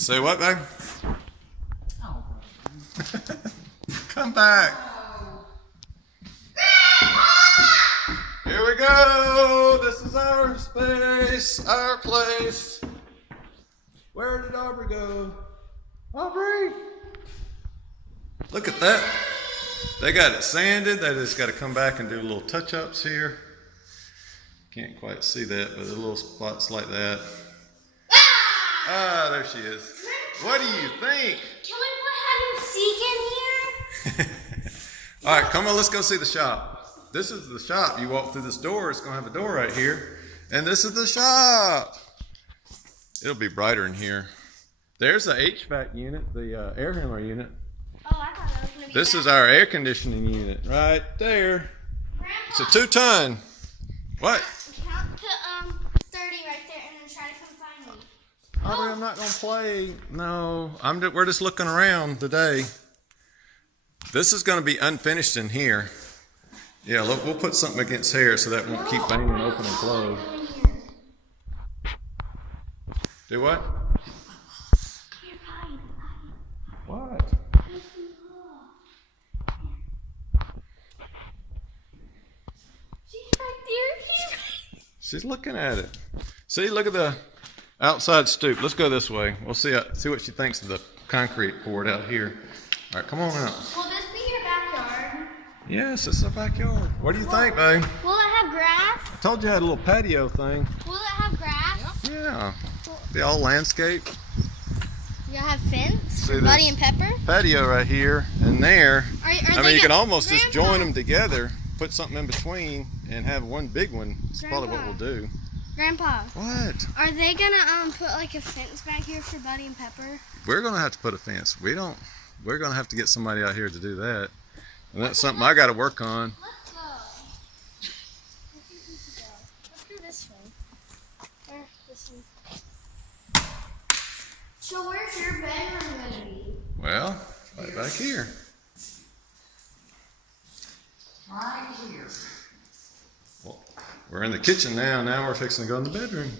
Say what, babe? Oh, Come back. Here we go. This is our space, our place. Where did Aubrey go? Aubrey! Look at that. They got it sanded. They just got to come back and do little touch-ups here. Can't quite see that, but the little spots like that. Ah, there she is. What do you think? Can we put hide and seek in here? All right, come on, let's go see the shop. This is the shop. You walk through this door, it's going to have a door right here. And this is the shop. It'll be brighter in here. There's the HVAC unit, the air handler unit. Oh, I thought that was going to be This is our air conditioning unit right there. Grandpa, It's a 2-ton. What? count to 30 right there and then try to come find me. Aubrey, I'm not going to play. No, we're just looking around today. This is going to be unfinished in here. Yeah, look, we'll put something against here so that won't keep banging open and close. Do what? Here, hide. What? She's right there. She's looking at it. See, look at the outside stoop. Let's go this way. We'll see what she thinks of the concrete poured out here. All right, come on out. Will this be your backyard? Yes, it's our backyard. What do you think, babe? Will it have grass? I told you I had a little patio thing. Will it have grass? Yeah, be all landscape. You'll have fence See for Buddy this and Pepper? patio right here and there. I mean, you can almost just Grandpa, join them together, put something in between, and have one big one. That's probably what we'll do. Grandpa, What? are they gonna put like a fence back here for Buddy and Pepper? We're gonna have to put a fence. We're gonna have to get somebody out here to do that, and that's something I got to work on. Let's go. I think we should go. Let's go this way. Or this one. So where's your bedroom gonna be? Well, right back here. right here. Well, we're in the kitchen now. Now we're fixing to go in the bedroom.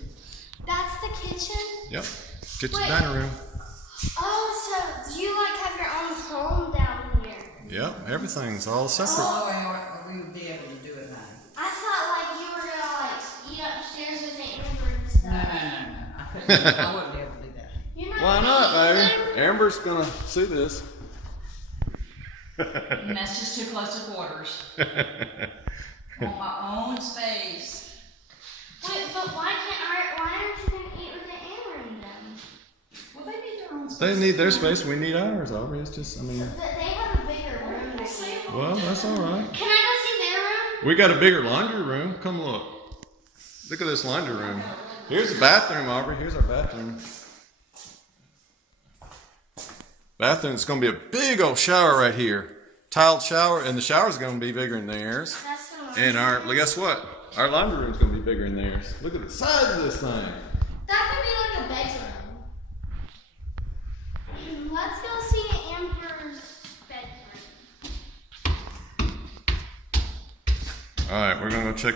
That's the kitchen? Yep, kitchen Wait. dining room. Oh, so you like have your own home down here? Yep, everything's all separate. Oh, we would be able to do it, honey. I thought like you were gonna like eat upstairs with the Amber and No, stuff. I couldn't. I wouldn't be able to do that. You're not Why not, gonna eat baby? there? Amber's gonna see this. And that's just too close to quarters. I want my own space. Wait, but why aren't you gonna eat with the Amber and them? Well, they need their own space. They need their space. We need ours, Aubrey. It's just, I mean, But they have a bigger room than you. well, that's all right. Can I go see their room? We got a bigger laundry room. Come look. Look at this laundry room. Here's the bathroom, Aubrey. Here's our bathroom. Bathroom's going to be a big old shower right here. Tiled shower, and the shower's going to be bigger than theirs. That's the one. And well, guess what? Our laundry room's going to be bigger than theirs. Look at the size of this thing. That could be like a bedroom. Let's go see Amber's bedroom. All right, we're going to go check.